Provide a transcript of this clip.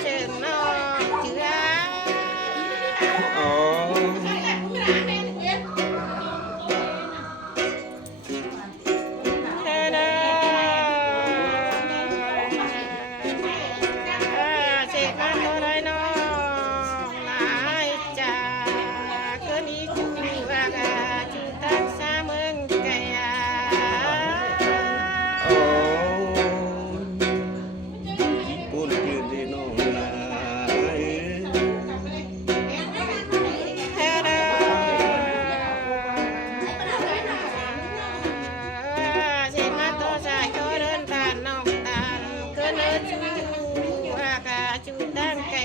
เชิญน้องเจืออ๋อเธอเด้อเสกมาตัวไรน้องหลายจ่าคืนนี้กูว่ากะจูตักสาเมืองไกะอ๋อพูดยืนที่น้องลาย เธอเด้อเสกมาตัวสายตัวเดินตานน้องตานคืนนี้จูว่ากะจูตักไก่